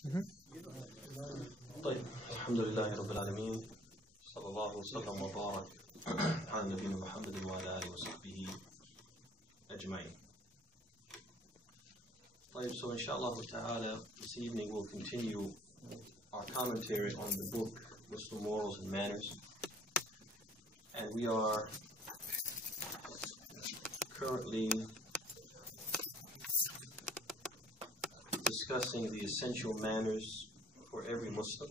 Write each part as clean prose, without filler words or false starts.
طيب الحمد لله رب العالمين صلى الله وسلم وبارك على نبينا محمد وعلى آله وصحبه أجمعين. طيب, so inshallah ta'ala, this evening we'll continue our commentary on the book Muslim Morals and Manners, and we are currently discussing the essential manners for every Muslim,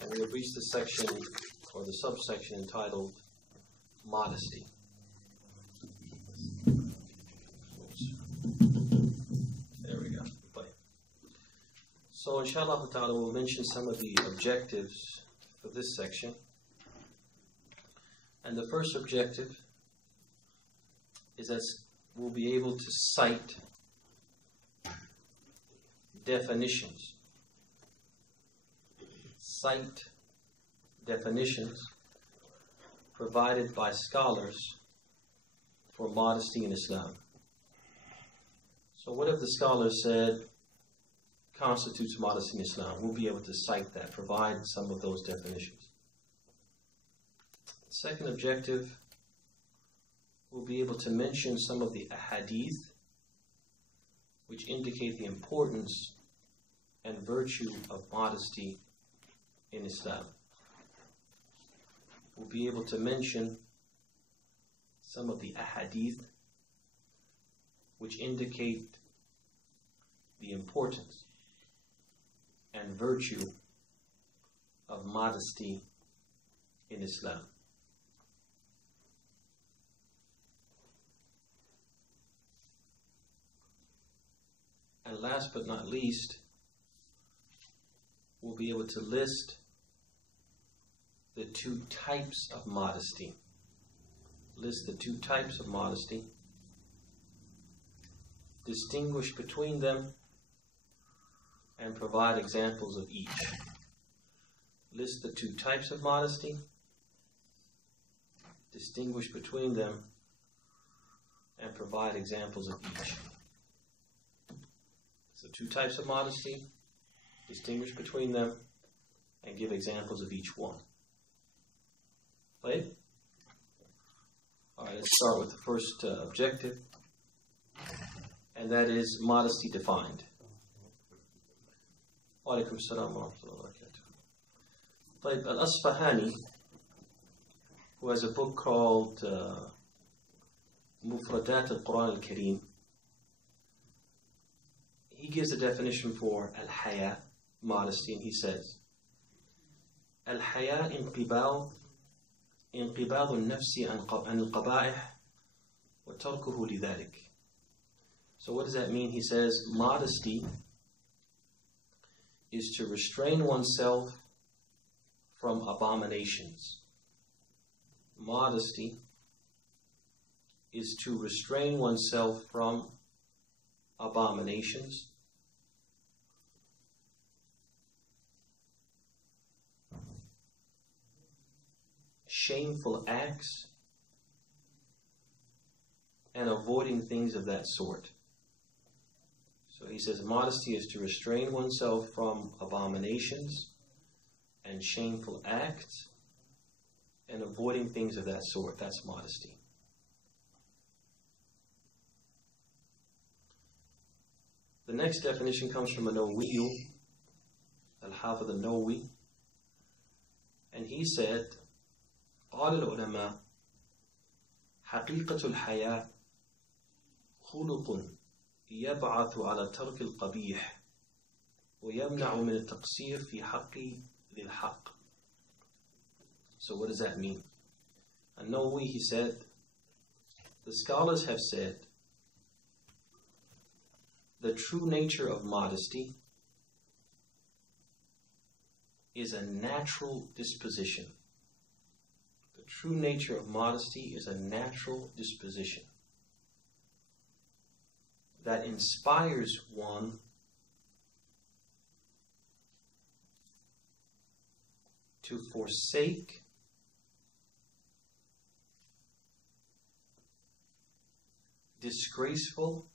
and we have reached the section or the subsection entitled Modesty. There we go. So inshallah ta'ala we'll mention some of the objectives for this section. And the first objective is that we'll be able to cite definitions. Cite definitions provided by scholars for modesty in Islam. So what if the scholars said constitutes modesty in Islam? We'll be able to cite that, provide some of those definitions. The second objective, we'll be able to mention some of the ahadith which indicate the importance and virtue of modesty in Islam. We'll be able to mention some of the ahadith which indicate the importance and virtue of modesty in Islam. And last but not least, we'll be able to list the two types of modesty. List the two types of modesty, distinguish between them, and provide examples of each. List the two types of modesty, distinguish between them, and provide examples of each. So two types of modesty, distinguish between them, and give examples of each one. Right? Alright, let's start with the first objective, and that is modesty defined. Wa alaikum salam wa rahmatullahi wa barakatuh. Right, al-Asfahani, who has a book called Mufradat al-Quran al-Kareem, he gives a definition for al-haya, modesty, and he says, al-haya انقباض النفس عن القبائح وتركه لذلك. So what does that mean? He says modesty is to restrain oneself from abominations. Modesty is to restrain oneself from abominations. Shameful acts, and avoiding things of that sort. So he says modesty is to restrain oneself from abominations and shameful acts and avoiding things of that sort. That's modesty. The next definition comes from An-Nawawi, Al-Hafidh An-Nawawi, and he said, قال العلماء حقيقة الحياة خلق يبعث على ترك القبيح ويمنع من التقصير في حق ذي الحق. So what does that mean? An-Nawawi, he said, the scholars have said the true nature of modesty is a natural disposition. The true nature of modesty is a natural disposition that inspires one to forsake disgraceful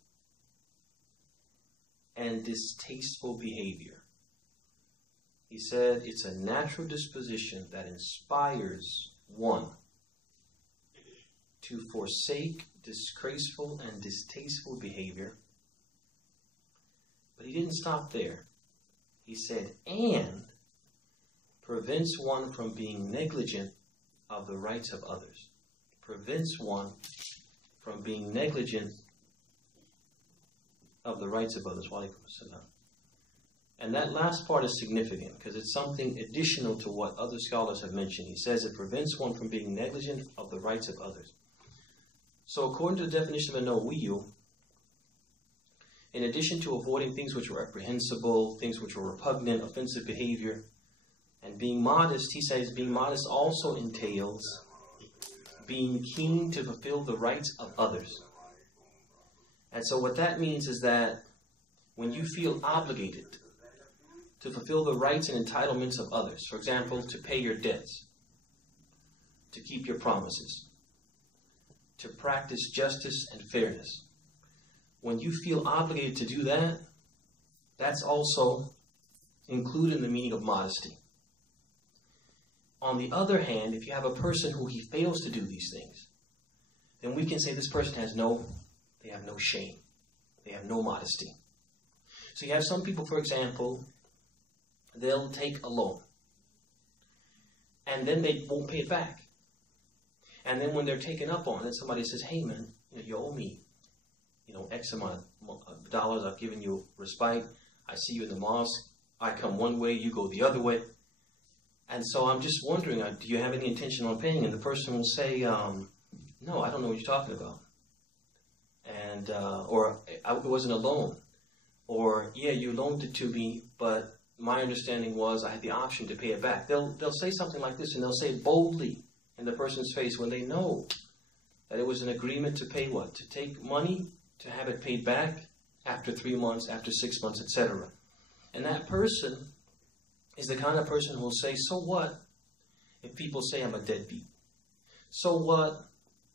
and distasteful behavior. He said it's a natural disposition that inspires one to forsake disgraceful and distasteful behavior. But he didn't stop there. He said, and prevents one from being negligent of the rights of others. Prevents one from being negligent of the rights of others. And that last part is significant because it's something additional to what other scholars have mentioned. He says it prevents one from being negligent of the rights of others. So according to the definition of a Nawawi, in addition to avoiding things which were reprehensible, things which were repugnant, offensive behavior, and being modest, he says being modest also entails being keen to fulfill the rights of others. And so what that means is that when you feel obligated to fulfill the rights and entitlements of others, for example, to pay your debts, to keep your promises, to practice justice and fairness, when you feel obligated to do that, that's also included in the meaning of modesty. On the other hand, if you have a person who he fails to do these things, then we can say this person they have no shame. They have no modesty. So you have some people, for example, they'll take a loan and then they won't pay it back. And then when they're taken up on it, somebody says, hey man, you owe me, X amount of dollars. I've given you respite. I see you in the mosque. I come one way, you go the other way. And so I'm just wondering, do you have any intention on paying? And the person will say, no, I don't know what you're talking about. And, or it wasn't a loan. Or, yeah, you loaned it to me, but my understanding was I had the option to pay it back. They'll say something like this, and they'll say it boldly in the person's face when they know that it was an agreement to pay what? To take money, to have it paid back after 3 months, after 6 months, etc. And that person is the kind of person who will say, so what if people say I'm a deadbeat? So what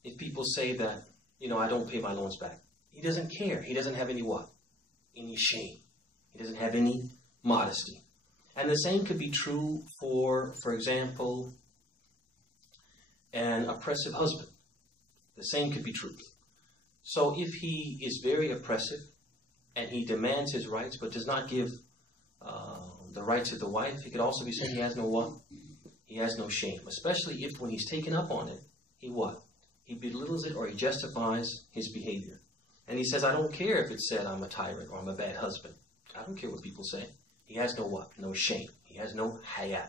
if people say that, I don't pay my loans back? He doesn't care. He doesn't have any what? Any shame. He doesn't have any modesty. And the same could be true for example, an oppressive husband. The same could be true. So if he is very oppressive and he demands his rights but does not give the rights of the wife, he could also be saying he has no what? He has no shame. Especially if when he's taken up on it, he what? He belittles it or he justifies his behavior. And he says, I don't care if it said I'm a tyrant or I'm a bad husband. I don't care what people say. He has no what? No shame. He has no haya.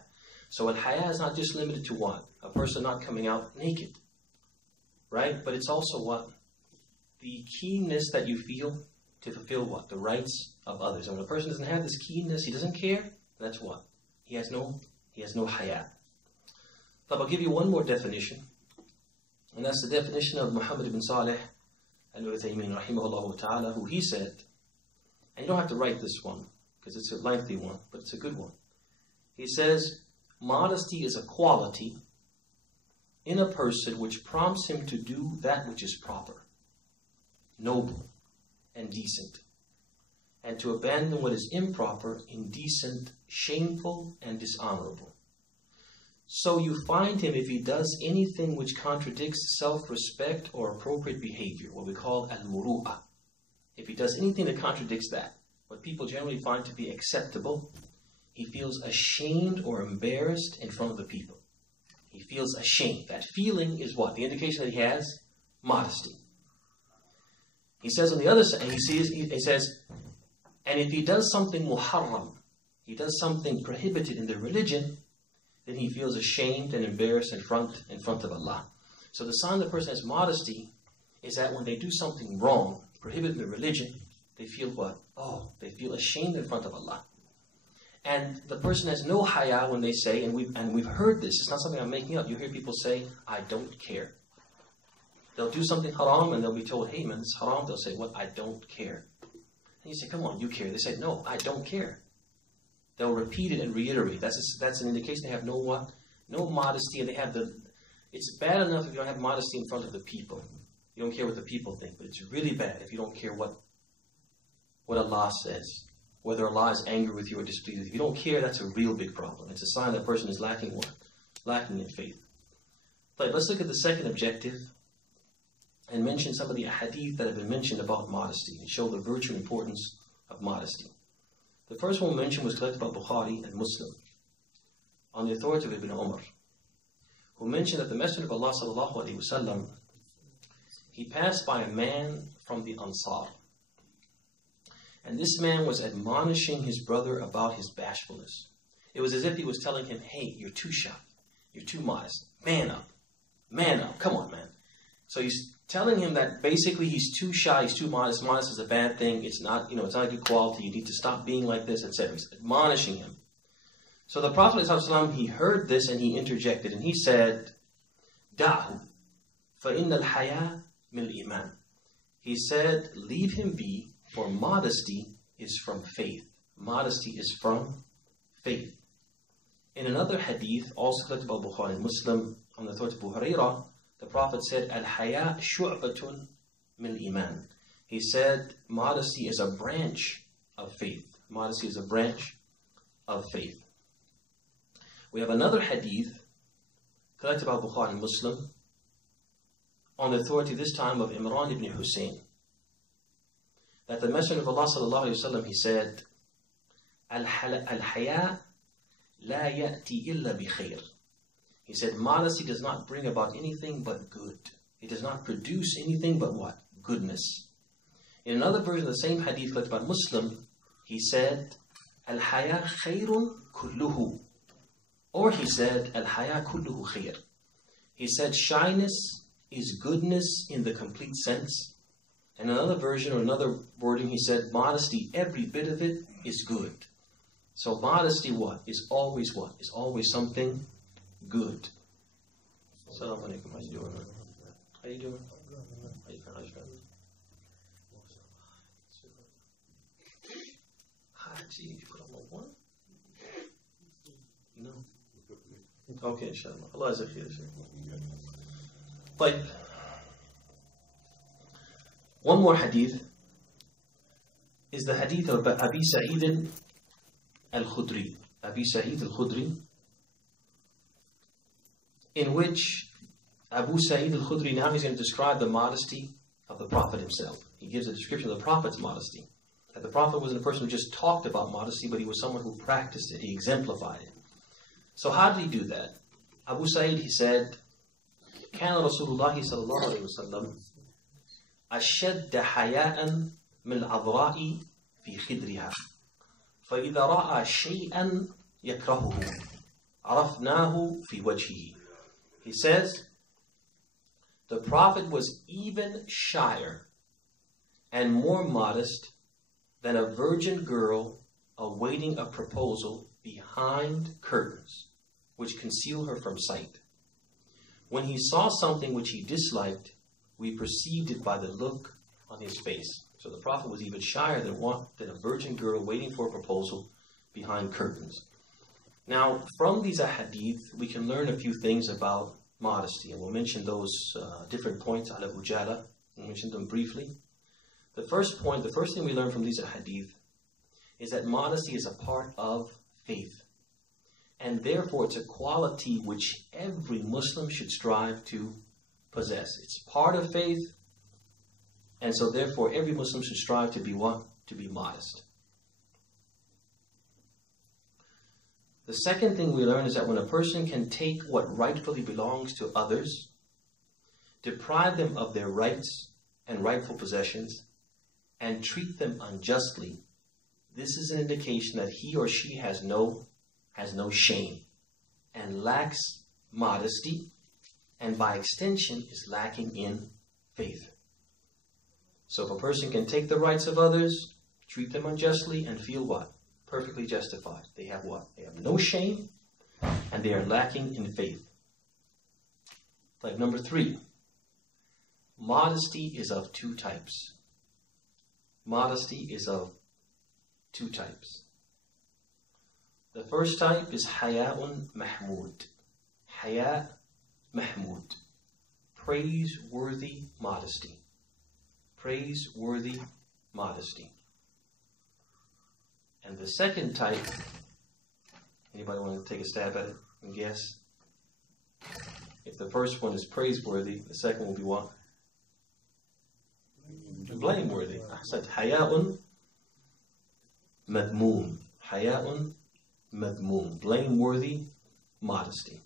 So and haya is not just limited to what? A person not coming out naked. Right? But it's also what? The keenness that you feel to fulfill what? The rights of others. And when a person doesn't have this keenness, he doesn't care, that's what? He has no haya. But I'll give you one more definition. And that's the definition of Muhammad ibn Salih al-Uthaymin rahimahullah ta'ala, who he said, and you don't have to write this one, because it's a lengthy one, but it's a good one. He says, modesty is a quality in a person which prompts him to do that which is proper, noble, and decent, and to abandon what is improper, indecent, shameful, and dishonorable. So you find him if he does anything which contradicts self-respect or appropriate behavior, what we call al-muru'ah. If he does anything that contradicts that, what people generally find to be acceptable, he feels ashamed or embarrassed in front of the people. He feels ashamed. That feeling is what? The indication that he has modesty. He says on the other side, he says, and if he does something muharram, he does something prohibited in the religion, then he feels ashamed and embarrassed in front of Allah. So the sign the person has modesty is that when they do something wrong, prohibited in the religion, they feel what? Oh, they feel ashamed in front of Allah. And the person has no haya when they say, and we've heard this, it's not something I'm making up, you hear people say, I don't care. They'll do something haram and they'll be told, hey man, it's haram. They'll say, what? I don't care. And you say, come on, you care. They say, no, I don't care. They'll repeat it and reiterate. That's an indication they have no what? No modesty, and they have it's bad enough if you don't have modesty in front of the people. You don't care what the people think, but it's really bad if you don't care what what Allah says, whether Allah is angry with you or displeased with you. If you don't care, that's a real big problem. It's a sign that person is lacking what? Lacking in faith. But let's look at the second objective and mention some of the hadith that have been mentioned about modesty and show the virtue and importance of modesty. The first one mentioned was collected by Bukhari and Muslim on the authority of Ibn Umar, who mentioned that the Messenger of Allah sallallahu alaihi wasallam, he passed by a man from the Ansar. And this man was admonishing his brother about his bashfulness. It was as if he was telling him, hey, you're too shy. You're too modest. Man up. Man up. Come on, man. So he's telling him that basically he's too shy, he's too modest. Modest is a bad thing. It's not, it's not a good quality. You need to stop being like this, etc. He's admonishing him. So the Prophet ﷺ, he heard this and he interjected and he said, Da'hu, فَإِنَّ الْحَيَاءَ مِنْ الْإِيمَانِ. He said, leave him be, for modesty is from faith. Modesty is from faith. In another hadith, also collected by Bukhari and Muslim, on the authority of Abu Hurairah, the Prophet said, Al-Haya shu'batun min iman. He said, modesty is a branch of faith. Modesty is a branch of faith. We have another hadith, collected by Bukhari and Muslim, on the authority this time of Imran ibn Hussein, that the Messenger of Allah sallallahu alayhi wa sallam, he said, Al-Haya la ya'ti illa bi khair. He said, modesty does not bring about anything but good. It does not produce anything but what? Goodness. In another version of the same hadith collected by Muslim, he said, Al-Haya khairun kulluhu. Or he said, Al-Haya kulluhu khair. He said, shyness is goodness in the complete sense. In another version or another wording, he said, modesty, every bit of it is good. So modesty what? Is always what? Is always something good. Assalamu alaikum. How you doing, man? How you doing? How you feeling? Gee, did you put on my one? No. Okay, inshallah. Allah is a khair. But one more hadith is the hadith of Abi Sa'id al-Khudri. Abi Sa'id al-Khudri, in which Abu Sa'id al-Khudri, now he's going to describe the modesty of the Prophet himself. He gives a description of the Prophet's modesty. That the Prophet wasn't a person who just talked about modesty, but he was someone who practiced it. He exemplified it. So how did he do that? Abu Sa'id, he said, كان رسول الله صلى الله عليه وسلم أشد حياء من العذراء في خدرها فإذا رأى شيئا يكرهه عرفناه في وجهه. He says, the Prophet was even shyer and more modest than a virgin girl awaiting a proposal behind curtains, which conceal her from sight. When he saw something which he disliked, we perceived it by the look on his face. So the Prophet was even shyer than a virgin girl waiting for a proposal behind curtains. Now, from these hadith, we can learn a few things about modesty, and we'll mention those different points, ala ujala. We'll mention them briefly. The first thing we learn from these hadith is that modesty is a part of faith. And therefore, it's a quality which every Muslim should strive to possess. It's part of faith. And so therefore, every Muslim should strive to be what? To be modest. The second thing we learn is that when a person can take what rightfully belongs to others, deprive them of their rights and rightful possessions, and treat them unjustly, this is an indication that he or she has no shame and lacks modesty, and by extension is lacking in faith. So if a person can take the rights of others, treat them unjustly, and feel what? Perfectly justified. They have what? They have no shame, and they are lacking in faith. Like number 3, modesty is of 2 types. Modesty is of 2 types. The first type is haya'un mahmud. Haya' mahmud. Praiseworthy modesty. Praiseworthy modesty. And the second type, anybody want to take a stab at it and guess? If the first one is praiseworthy, the second will be what? Blameworthy. I said haya'un madmoon. Haya'un madmoon. Blameworthy, modesty.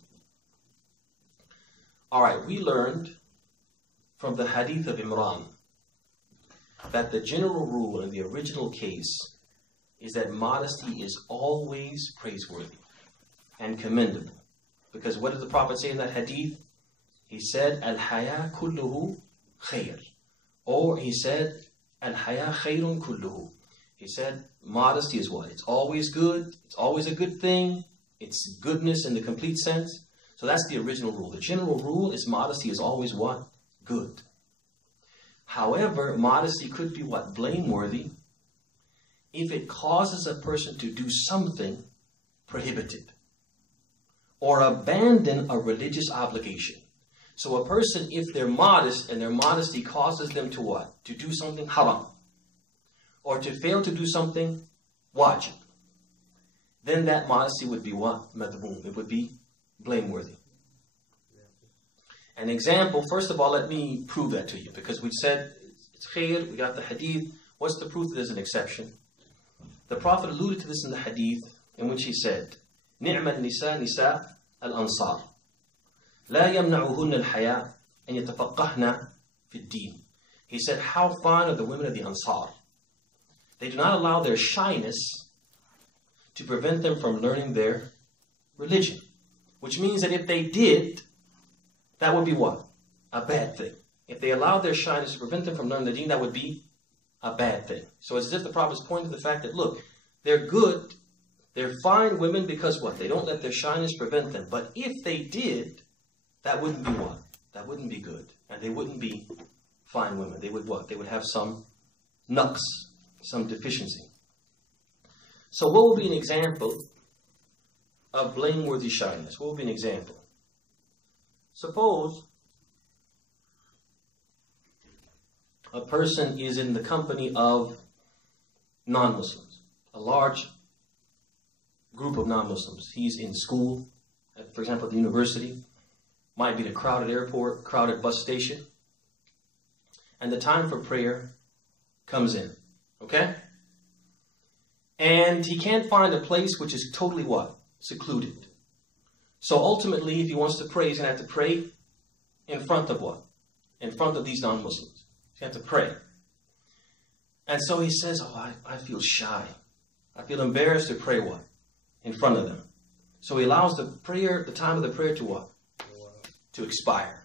Alright, we learned from the hadith of Imran that the general rule in the original case is that modesty is always praiseworthy and commendable. Because what did the Prophet say in that hadith? He said, Al-haya kulluhu khair. Or he said, Al-haya khairun kulluhu. He said, modesty is what? It's always good. It's always a good thing. It's goodness in the complete sense. So that's the original rule. The general rule is modesty is always what? Good. However, modesty could be what? Blameworthy if it causes a person to do something prohibited or abandon a religious obligation. So a person, if they're modest and their modesty causes them to what? To do something haram or to fail to do something wajib, then that modesty would be what? Madhmoom. It would be blameworthy. An example, first of all, let me prove that to you, because we said it's khair, we got the hadith. What's the proof that there's an exception? The Prophet alluded to this in the hadith in which he said, نِعْمَ النِّسَاء نِسَاء al-Ansari لَا يَمْنَعُهُنَّ الْحَيَاء أَنْ يَتَفَقَّهْنَ فِي الدِّينِ. He said, how fine are the women of the Ansar. They do not allow their shyness to prevent them from learning their religion. Which means that if they did, that would be what? A bad thing. If they allowed their shyness to prevent them from learning the deen, that would be a bad thing. So it's as if the Prophet is pointing to the fact that, look, they're good, they're fine women because what? They don't let their shyness prevent them. But if they did, that wouldn't be what? That wouldn't be good. And they wouldn't be fine women. They would what? They would have some nuqs, some deficiency. So what would be an example of blameworthy shyness? What would be an example? Suppose a person is in the company of non-Muslims, a large group of non-Muslims. He's in school, for example, at the university, might be at a crowded airport, crowded bus station, and the time for prayer comes in, okay? And he can't find a place which is totally what? Secluded. So ultimately, if he wants to pray, he's going to have to pray in front of what? In front of these non-Muslims. He's going to have to pray. And so he says, oh, I feel shy. I feel embarrassed to pray what? In front of them. So he allows the prayer, the time of the prayer to what? To expire.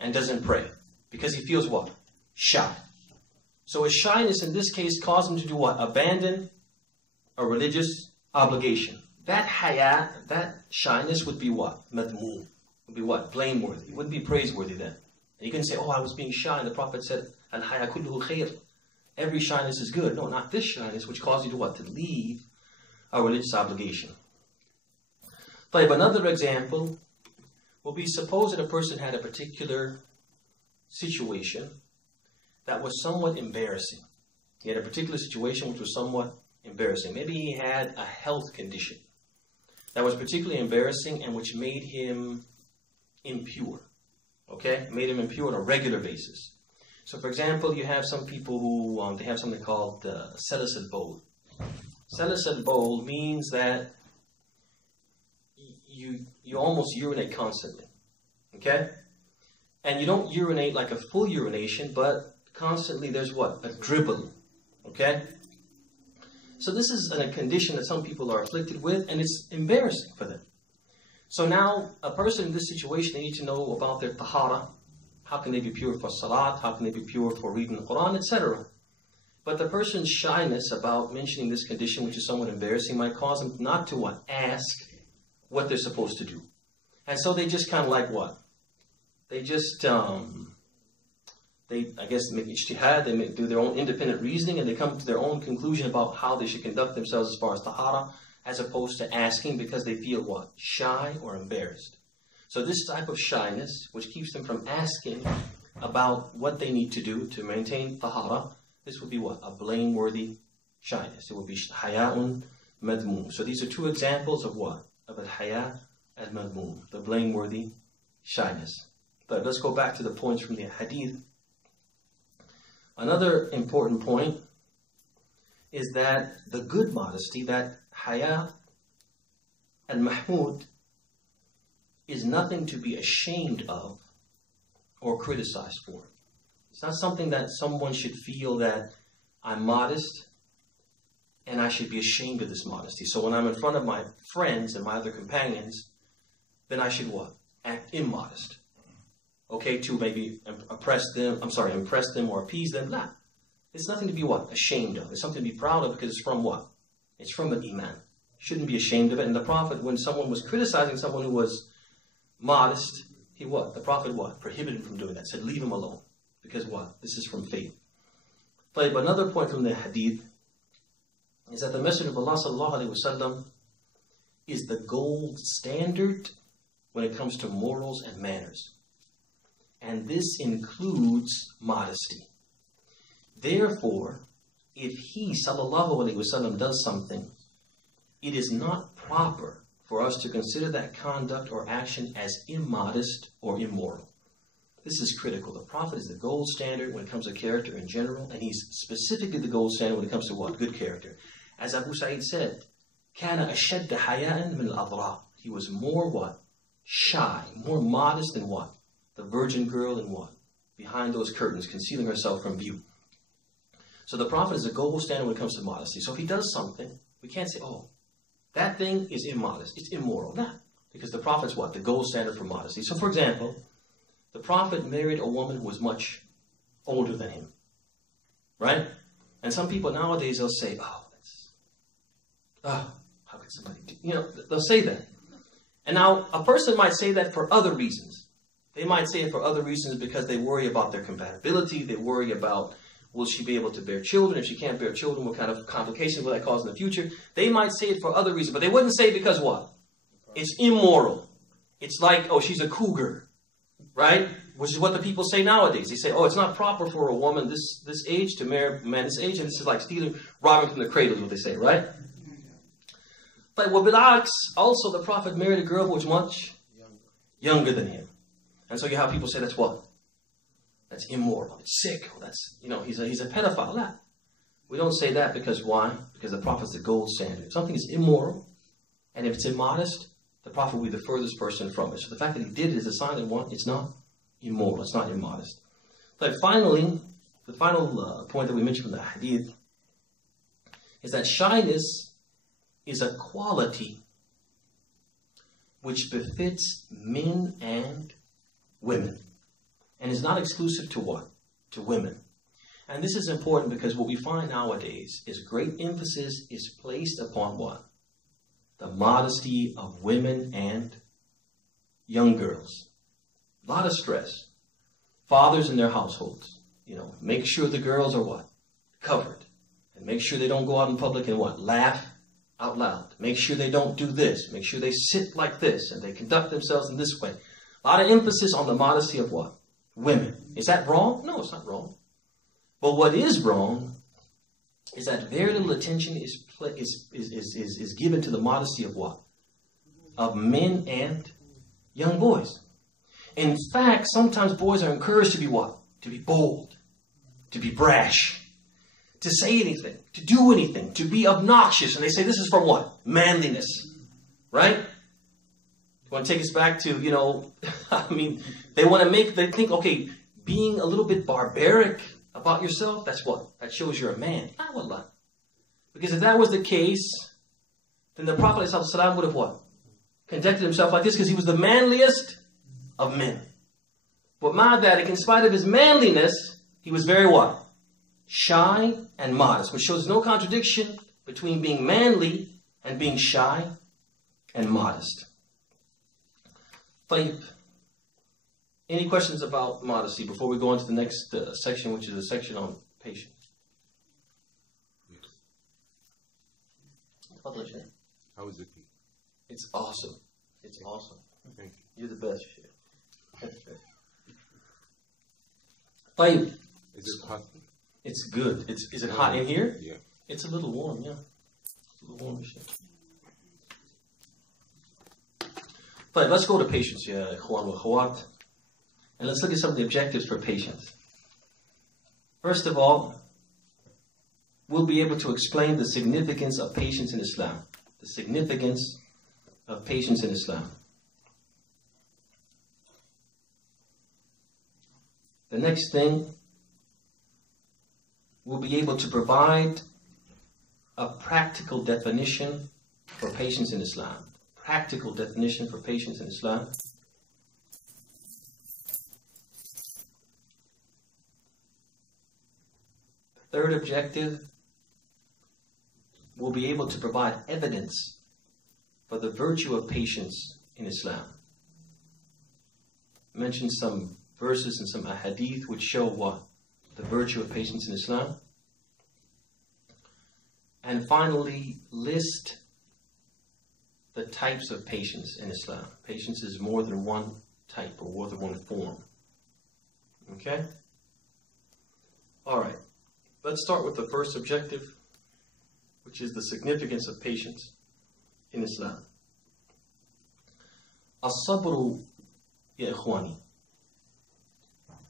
And doesn't pray. Because he feels what? Shy. So his shyness in this case caused him to do what? Abandon a religious obligation. That haya, that shyness would be what? Madmoom. Would be what? Blameworthy. It wouldn't be praiseworthy then. And you can say, oh, I was being shy. And the Prophet said, al-haya kulluhu khair. Every shyness is good. No, not this shyness, which caused you to what? To leave a religious obligation. But another example will be, suppose that a person had a particular situation that was somewhat embarrassing. He had a particular situation which was somewhat embarrassing. Maybe he had a health condition that was particularly embarrassing and which made him impure. Okay? Made him impure on a regular basis. So for example, you have some people who, they have something called salicylate bowl. Salicylate bowl means that you almost urinate constantly. Okay? And you don't urinate like a full urination, but constantly there's what? A dribble. Okay? So this is a condition that some people are afflicted with, and it's embarrassing for them. So now, a person in this situation, they need to know about their tahara. How can they be pure for salat? How can they be pure for reading the Quran, etc. But the person's shyness about mentioning this condition, which is somewhat embarrassing, might cause them not to what? Ask what they're supposed to do. And so they just kind of like what? They just, I guess, make ijtihad, they do their own independent reasoning, and they come to their own conclusion about how they should conduct themselves as far as tahara, as opposed to asking because they feel what? Shy or embarrassed. So this type of shyness, which keeps them from asking about what they need to do to maintain tahara, this would be what? A blameworthy shyness. It would be haya'un madmoom. So these are two examples of what? Of al-haya al-madmoom, the blameworthy shyness. But let's go back to the points from the hadith. Another important point is that the good modesty, that haya al-mahmud, is nothing to be ashamed of or criticized for. It's not something that someone should feel that I'm modest and I should be ashamed of this modesty. So when I'm in front of my friends and my other companions, then I should what? Act immodest. Okay, to maybe impress them or appease them. Nah. It's nothing to be what? Ashamed of. It's something to be proud of because it's from what? It's from an iman. Shouldn't be ashamed of it. And the Prophet, when someone was criticizing someone who was modest, he what? The Prophet what? Prohibited him from doing that. Said, leave him alone. Because what? This is from faith. But another point from the hadith is that the Messenger of Allah sallallahu alaihi wasallam is the gold standard when it comes to morals and manners. And this includes modesty. Therefore, if he, sallallahu alaihi wasallam, does something, it is not proper for us to consider that conduct or action as immodest or immoral. This is critical. The Prophet is the gold standard when it comes to character in general, and he's specifically the gold standard when it comes to what? Good character. As Abu Sa'id said, كَانَ أَشَدَّ حَيَاءً مِنْ الْأَضْرَاءِ. He was more what? Shy, more modest than what? The virgin girl in what? Behind those curtains, concealing herself from view. So the Prophet is a gold standard when it comes to modesty. So if he does something, we can't say, oh, that thing is immodest. It's immoral. Nah. Because the Prophet's what? The gold standard for modesty. So for example, the Prophet married a woman who was much older than him. Right? And some people nowadays, they'll say, how could somebody do? You know, they'll say that. And now a person might say that for other reasons. They might say it for other reasons because they worry about their compatibility. They worry about, will she be able to bear children? If she can't bear children, what kind of complications will that cause in the future? They might say it for other reasons, but they wouldn't say it because what? It's immoral. It's like, oh, she's a cougar, right? Which is what the people say nowadays. They say, oh, it's not proper for a woman this age to marry a man this age, and this is like stealing, robbing from the cradle is what they say, right? But bil'aks, also the Prophet married a girl who was much younger than him. And so you have people say that's what? That's immoral. It's sick. Well, that's, you know, he's a pedophile. Nah. We don't say that because why? Because the Prophet's the gold standard. If something is immoral, and if it's immodest, the Prophet will be the furthest person from it. So the fact that he did it is a sign that what? It's not immoral. It's not immodest. But finally, the final point that we mentioned from the hadith is that shyness is a quality which befits men and women. And is not exclusive to what? To women. And this is important because what we find nowadays is great emphasis is placed upon what? The modesty of women and young girls. A lot of stress. Fathers in their households, you know, make sure the girls are what? Covered. And make sure they don't go out in public and what? Laugh out loud. Make sure they don't do this. Make sure they sit like this and they conduct themselves in this way. A lot of emphasis on the modesty of what? Women. Is that wrong? No, it's not wrong. But what is wrong is that very little attention is given to the modesty of what? Of men and young boys. In fact, sometimes boys are encouraged to be what? To be bold, to be brash, to say anything, to do anything, to be obnoxious. And they say this is from what? Manliness. Right? You want to take us back to, you know, I mean, they think, okay, being a little bit barbaric about yourself, that's what? That shows you're a man. Ah, wallah. Because if that was the case, then the Prophet ﷺ would have what? Conducted himself like this because he was the manliest of men. But ma'adalik, in spite of his manliness, he was very what? Shy and modest, which shows no contradiction between being manly and being shy and modest. طيب. Any questions about modesty before we go on to the next section, which is a section on patience? How is it? It's awesome. It's awesome. Thank you. You're the best, Sheikh. طيب. Is it hot? It's good. Is it hot in here? Yeah. It's a little warm, yeah. It's a little warmish. But let's go to patience, yeah, ikhwan wa akhawat. And let's look at some of the objectives for patience. First of all, we'll be able to explain the significance of patience in Islam. The significance of patience in Islam. The next thing, we'll be able to provide a practical definition for patience in Islam. Practical definition for patience in Islam. Third objective, we'll be able to provide evidence for the virtue of patience in Islam. I mentioned some verses and some ahadith which show what? The virtue of patience in Islam. And finally, list the types of patience in Islam. Patience is more than one type or more than one form. Okay? All right. Let's start with the first objective, which is the significance of patience in Islam. As-sabru, ya ikhwani.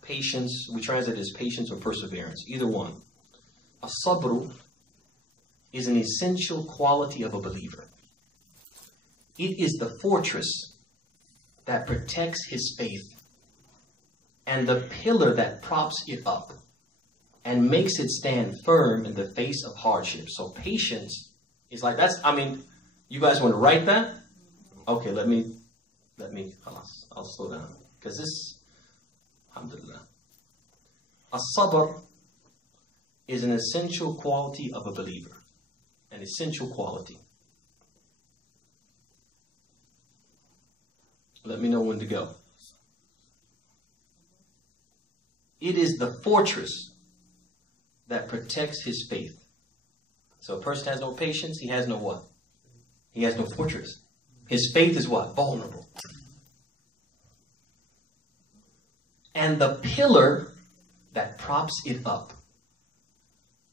Patience, we translate it as patience or perseverance, either one. As-sabru is an essential quality of a believer. It is the fortress that protects his faith and the pillar that props it up and makes it stand firm in the face of hardship. So patience is like, you guys want to write that? Okay, let me, I'll slow down. Because this, alhamdulillah. As-sabr is an essential quality of a believer. An essential quality. Let me know when to go. It is the fortress that protects his faith. So a person has no patience, he has no what? He has no fortress. His faith is what? Vulnerable. And the pillar that props it up.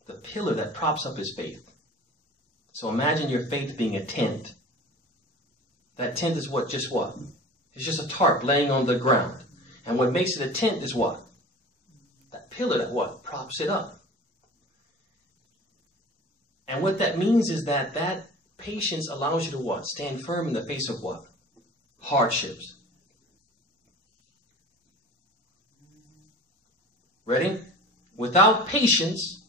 The pillar that props up his faith. So imagine your faith being a tent. That tent is what? Just what? It's just a tarp laying on the ground. And what makes it a tent is what? That pillar that what? Props it up. And what that means is that that patience allows you to what? Stand firm in the face of what? Hardships. Ready? Without patience,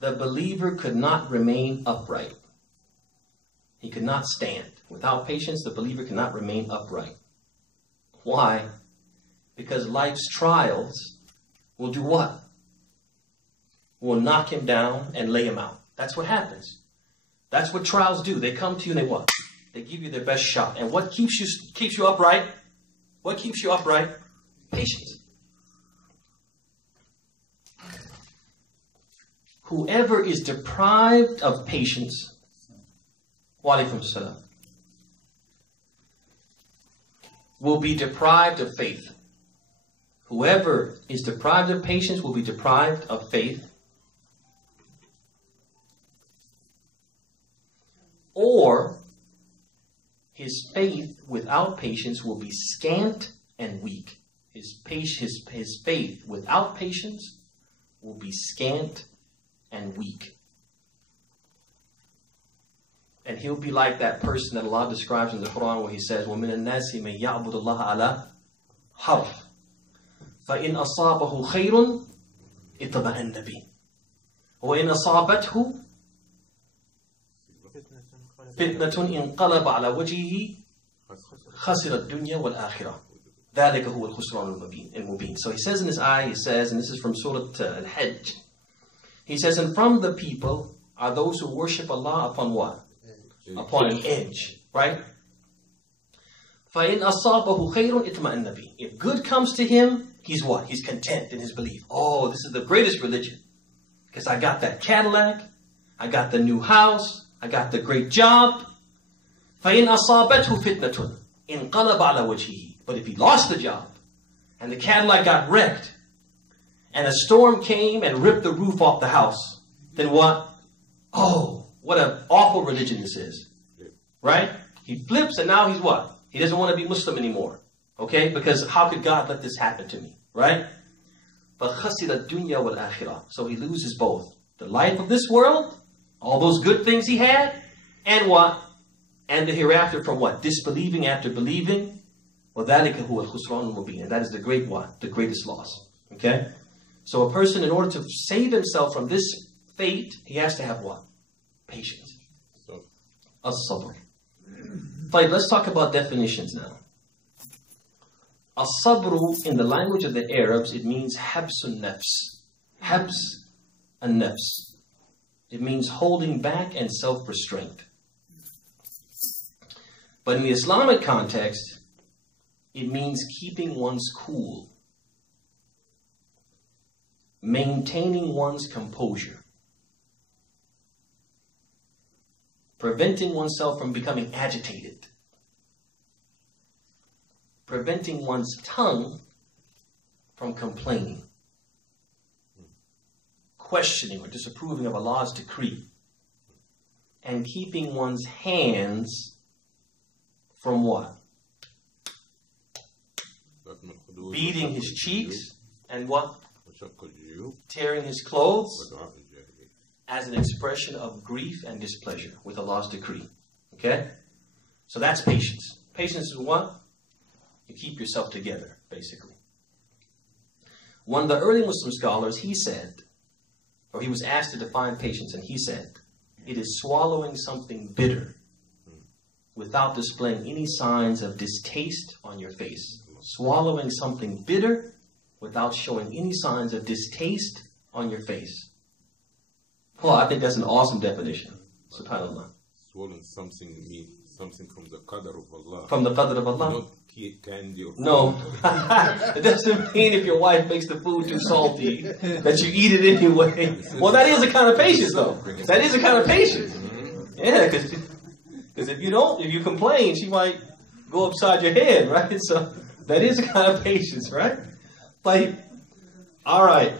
the believer could not remain upright. He could not stand. Without patience, the believer cannot remain upright. Why? Because life's trials will do what? Will knock him down and lay him out. That's what happens. That's what trials do. They come to you and they what? They give you their best shot. And what keeps you upright? What keeps you upright? Patience. Whoever is deprived of patience, wa alaikum salam, will be deprived of faith. Whoever is deprived of patience will be deprived of faith. Or his faith without patience will be scant and weak. His faith without patience will be scant and weak. And he'll be like that person that Allah describes in the Quran where he says, وَمِنَ النَّاسِ مَنْ يَعْبُدُ اللَّهَ عَلَى حَرْفٍ فَإِنْ أَصَابَهُ خَيْرٌ اطْمَأَنَّ بِهِ وَإِنْ أَصَابَتْهُ فِتْنَةٌ انْقَلَبَ عَلَى وَجْهِهِ خَسِرَ الدُّنْيَا وَالْآخِرَةِ ذَلِكَ هُوَ الْخُسْرَانُ الْمُبِينُ. So he says in this ayah, he says, and this is from Surah Al-Hajj, he says, and from the people are those who worship Allah upon what? Upon an edge, right? فَإِنْ أَصَابَهُ خَيْرٌ اطْمَأَنَّ بِهِ. If good comes to him, he's what? He's content in his belief. Oh, this is the greatest religion. Because I got that Cadillac, I got the new house, I got the great job. فَإِنْ أَصَابَتْهُ فِتْنَةٌ انْقَلَبَ عَلَى وَجْهِهِ. But if he lost the job, and the Cadillac got wrecked, and a storm came and ripped the roof off the house, then what? oh, what an awful religion this is. Right? He flips and now he's what? He doesn't want to be Muslim anymore. Okay? Because how could God let this happen to me? Right? فَخَسِرَ الدُّنْيَا وَالْآخِرَةِ. So he loses both. The life of this world, all those good things he had, and what? And the hereafter from what? Disbelieving after believing. وَذَلِكَ هُوَ الْخُسْرَانُ الْمُبِينُ. And that is the great what? The greatest loss. Okay? So a person, in order to save himself from this fate, he has to have what? Patience. As-sabr. Fine, let's talk about definitions now. As-sabru, in the language of the Arabs, it means habsun nafs. Habs an nafs. It means holding back and self-restraint. But in the Islamic context, it means keeping one's cool, maintaining one's composure, preventing oneself from becoming agitated, preventing one's tongue from complaining, questioning or disapproving of Allah's decree, and keeping one's hands from what? Beating his cheeks and what? Tearing his clothes as an expression of grief and displeasure with Allah's decree. Okay? So that's patience. Patience is what? You keep yourself together, basically. One of the early Muslim scholars, he said, or he was asked to define patience, and he said, it is swallowing something bitter without displaying any signs of distaste on your face. Swallowing something bitter without showing any signs of distaste on your face. Well, I think that's an awesome definition. SubhanAllah. Swallowing something means something from the qadr of Allah. From the qadr of Allah? Not candy or food. No. It doesn't mean if your wife makes the food too salty that you eat it anyway. Well, that is a kind of patience, though. That is a kind of patience. Yeah, because if you complain, she might go upside your head, right? So that is a kind of patience, right? Like, all right.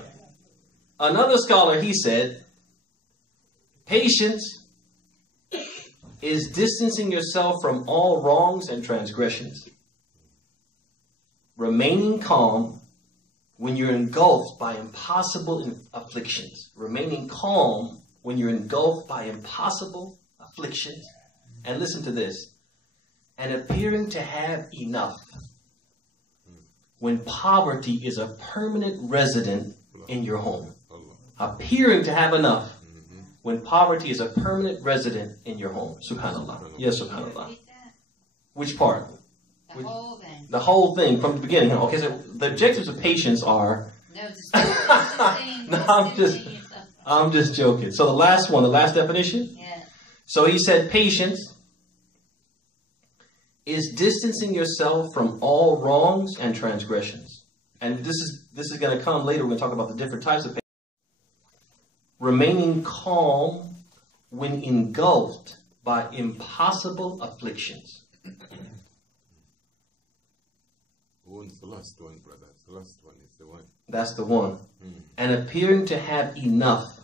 Another scholar, he said, patience is distancing yourself from all wrongs and transgressions, remaining calm when you're engulfed by impossible afflictions. Remaining calm when you're engulfed by impossible afflictions. And listen to this. And appearing to have enough when poverty is a permanent resident in your home. Appearing to have enough when poverty is a permanent resident in your home. SubhanAllah. Yes, SubhanAllah. Which part? The whole thing. The whole thing from the beginning. Okay, so the objectives of patience are... No, I'm just joking. So the last one, the last definition? Yeah. So he said patience is distancing yourself from all wrongs and transgressions. And this is going to come later. We're going to talk about the different types of patience. Remaining calm when engulfed by impossible afflictions. What's the last one, brother? The last one is the one. That's the one. And appearing to have enough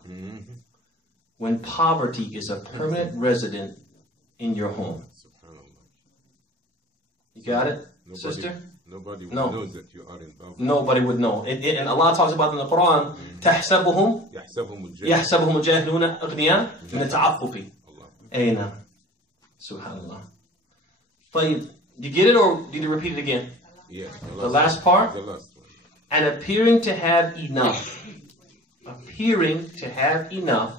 when poverty is a permanent resident in your home. You got it, sister? Nobody would know that you are in poverty. Nobody would know. And Allah talks about in the Quran, تَحْسَبُهُمْ الْجَاهِلُونَ أَغْنِيَاءَ مِنَ التَّعَفُّفِ. أَيْنَا. Subhanallah. طيب, you get it or did you repeat it again? Yeah. The last part? The last one. And appearing to have enough. Appearing to have enough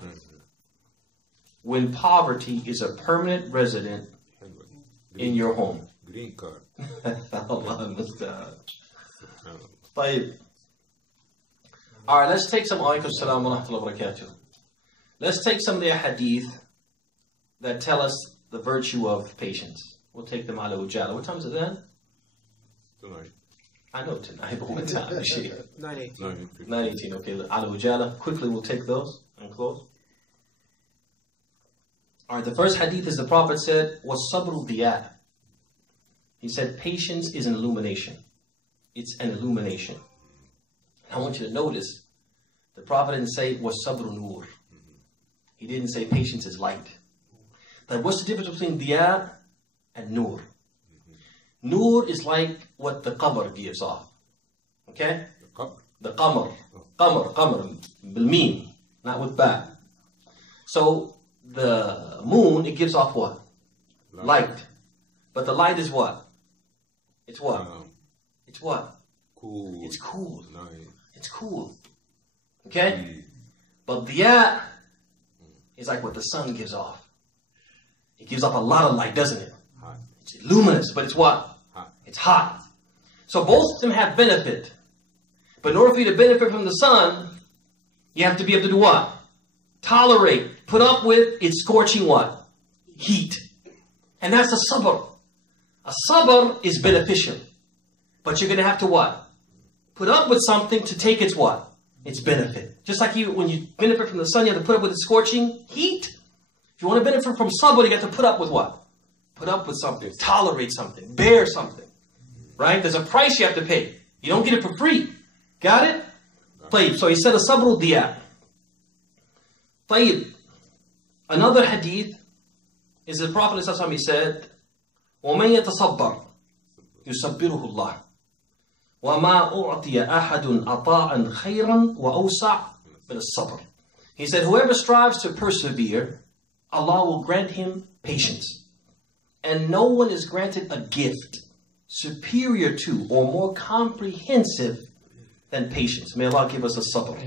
when poverty is a permanent resident in your home. Green card. Allah musta'an. طيب. All right, let's take some alaykum salam wa rahmatullahi wa barakatuh. Let's take some of the hadith that tell us the virtue of patience. We'll take them ala ujala. What time is it then? Tonight. I know tonight, but what time is she? 9:18. 9:18, okay. Ala ujala. Quickly, we'll take those and close. All right, the first hadith is the Prophet said, وَالصَّبْرُ ضِيَاءٌ. He said, patience is an illumination. It's an illumination. I want you to notice, the Prophet didn't say, وَالصَّبْرُ نُور. He didn't say patience is light. But what's the difference between diya and nur? Nur is like what the qamar gives off. Okay? The qamar. Qamar. Bil-meen. Not with ba. So the moon, it gives off what? Light. But the light is what? It's what? It's what? Cool. It's cool. Nice. It's cool. Okay? But diya is like what the sun gives off. It gives off a lot of light, doesn't it? Hot. It's luminous, but it's what? Hot. It's hot. So both of them have benefit. But in order for you to benefit from the sun, you have to be able to do what? Tolerate, put up with its scorching what? Heat. And that's a sabr. A sabr is beneficial. But you're going to have to what? Put up with something to take its what? Its benefit. Just like when you benefit from the sun, you have to put up with its scorching heat. If you want to benefit from sabr, you have to put up with what? Put up with something. Tolerate something. Bear something. Right? There's a price you have to pay. You don't get it for free. Got it? طيب. So he said a sabr diya. طيب. Another hadith is the Prophet ﷺ, he said, وَمَنْ يَتَصَبَّرْ يُصَبِّرُهُ اللَّهِ وَمَا أُعْطِيَ أَحَدٌ أَطَاعًا خَيْرًا وَأَوْسَعْ مِنَ الصَّبْرِ. He said, whoever strives to persevere, Allah will grant him patience. And no one is granted a gift superior to or more comprehensive than patience. May Allah give us a sabr.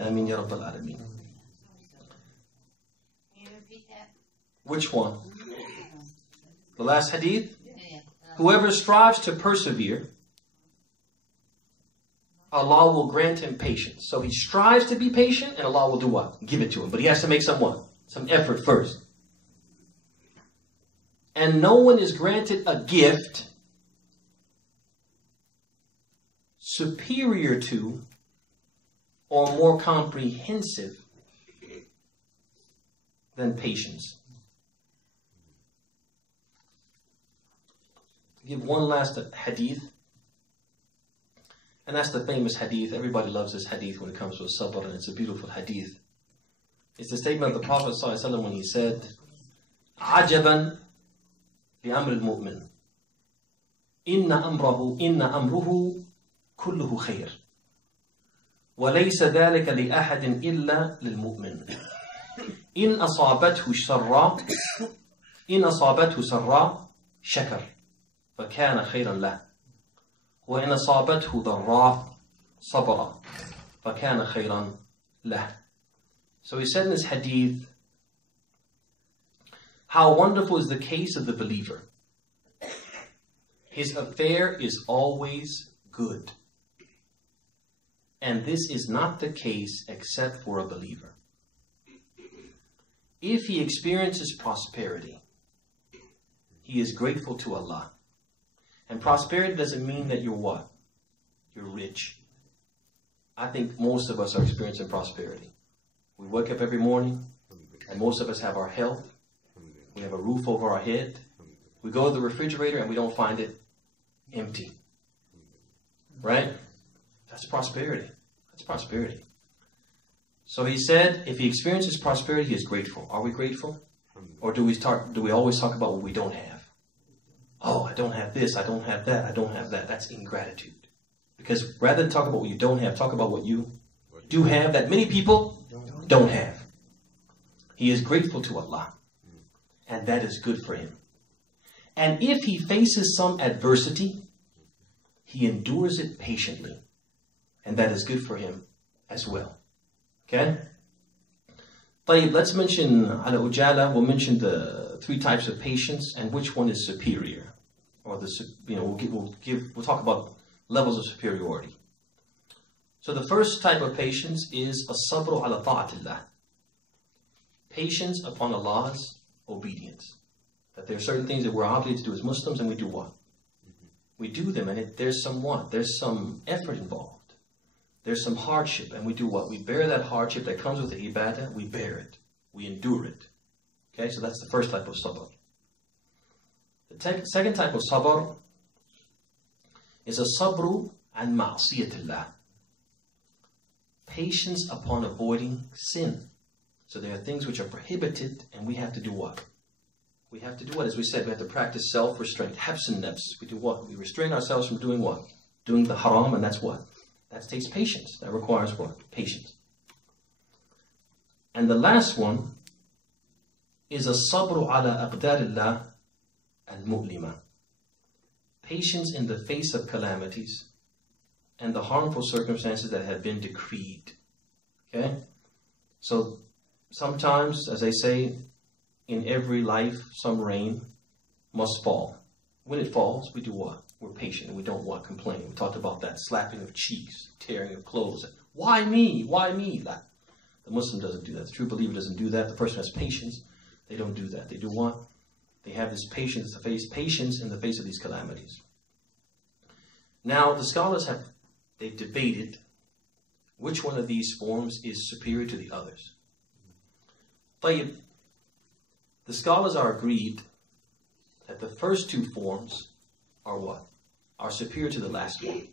Ameen ya Rabbal Alameen. Which one? The last hadith? Whoever strives to persevere, Allah will grant him patience. So he strives to be patient and Allah will do what? Give it to him. But he has to make some what? Some effort first. And no one is granted a gift superior to or more comprehensive than patience. To give one last hadith, and that's the famous hadith. Everybody loves this hadith when it comes to a sabr, and it's a beautiful hadith. It's the statement of the Prophet ﷺ when he said, عَجَبًا لِأَمْرِ الْمُؤْمِنِ إِنَّ أَمْرُهُ كُلُّهُ خَيْرٌ وَلَيْسَ ذَلِكَ لِأَحَدٍ إِلَّا لِلْمُؤْمِنِ إِنْ أَصَابَتْهُ سَرَّاء شَكَرَ فَكَانَ خَيْرًا لَهُ وَإِنْ أَصَابَتْهُ ضَرَّاء صَبَرَ فَكَانَ خَيْرًا لَهُ. So he said in this hadith, how wonderful is the case of the believer. His affair is always good. And this is not the case except for a believer. If he experiences prosperity, he is grateful to Allah. And prosperity doesn't mean that you're what? You're rich. I think most of us are experiencing prosperity. We wake up every morning, and most of us have our health. We have a roof over our head. We go to the refrigerator and we don't find it empty. Right? That's prosperity. That's prosperity. So he said, if he experiences prosperity, he is grateful. Are we grateful? Or do we always talk about what we don't have? Oh, I don't have this, I don't have that, I don't have that. That's ingratitude. Because rather than talk about what you don't have, talk about what you do have that many people don't have. He is grateful to Allah. And that is good for him. And if he faces some adversity, he endures it patiently. And that is good for him as well. Okay? طيب, let's mention ala ujala. We'll mention the three types of patience and which one is superior. Or we'll talk about levels of superiority. So the first type of patience is as-sabru ala ta'atillah. Patience upon Allah's obedience. That there are certain things that we're obligated to do as Muslims, and we do what? We do them, and there's some effort involved. There's some hardship, and we do what? We bear that hardship that comes with the ibadah. We bear it. We endure it. Okay, so that's the first type of sabr. The second type of sabr is a sabru an ma'asiyatillah. Patience upon avoiding sin. So there are things which are prohibited, and we have to do what? We have to do what? As we said, we have to practice self-restraint. Habs and nafs. We do what? We restrain ourselves from doing what? Doing the haram, and that's what? That takes patience. That requires what? Patience. And the last one is a sabru ala aqdarillah al-mu'lima. Patience in the face of calamities and the harmful circumstances that have been decreed. Okay? So sometimes, as they say, in every life, some rain must fall. When it falls, we do what? We're patient and we don't what? Complain. We talked about that slapping of cheeks, tearing of clothes. Why me? Why me? That. The Muslim doesn't do that. The true believer doesn't do that. The person has patience. They don't do that. They do what? They have this patience in the face of these calamities. Now, the scholars they've debated which one of these forms is superior to the others. The scholars are agreed that the first two forms are what? Are superior to the last one.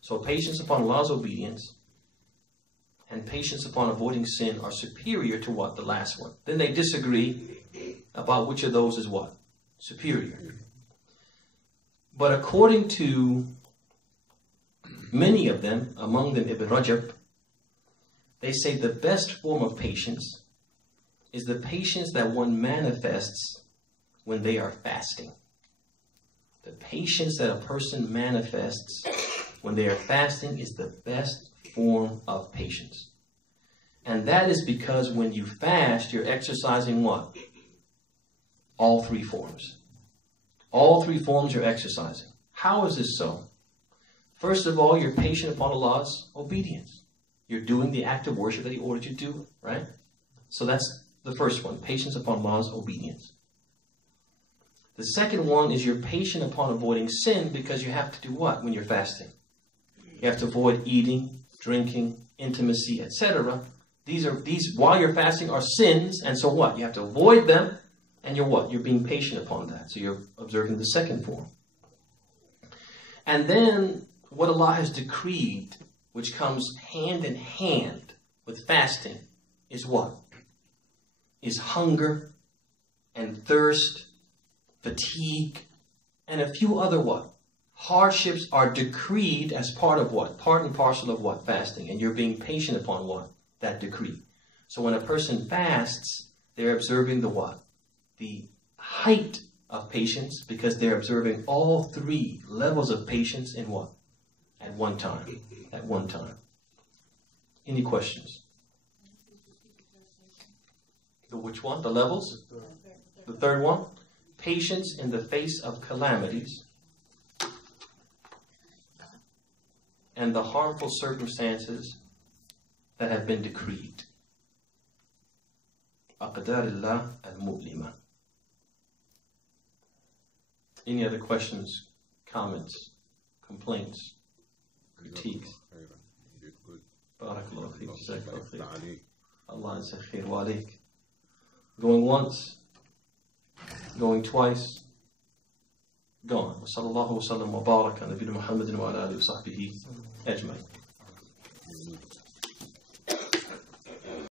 So patience upon Allah's obedience and patience upon avoiding sin are superior to what? The last one. Then they disagree about which of those is what? Superior. But according to many of them, among them Ibn Rajab, they say the best form of patience is the patience that one manifests when they are fasting. The patience that a person manifests when they are fasting is the best form of patience. And that is because when you fast, you're exercising what? All three forms. All three forms you're exercising. How is this so? First of all, you're patient upon Allah's obedience. You're doing the act of worship that He ordered you to do, right? So that's the first one, patience upon Allah's obedience. The second one is you're patient upon avoiding sin because you have to do what when you're fasting? You have to avoid eating, drinking, intimacy, etc. These while you're fasting are sins, and so what? You have to avoid them, and you're what? You're being patient upon that. So you're observing the second form. And then what Allah has decreed, which comes hand in hand with fasting, is what? Is hunger and thirst, fatigue, and a few other what? Hardships are decreed as part of what? Part and parcel of what? Fasting. And you're being patient upon what? That decree. So when a person fasts, they're observing the what? The height of patience, because they're observing all three levels of patience in what? At one time. At one time. Any questions? Which one? The levels? The third one? Patience in the face of calamities and the harmful circumstances that have been decreed. Aqdarillah al-mu'lima. Any other questions, comments, complaints, critiques? Barakallahu feek, jazakallahu feek. Allah is khair wa alayk. Going once, going twice, gone. Wa sallallahu wa sallam wa baraka ala nabiyyina Muhammadin wa ala alihi wa sahbihi ajma'in.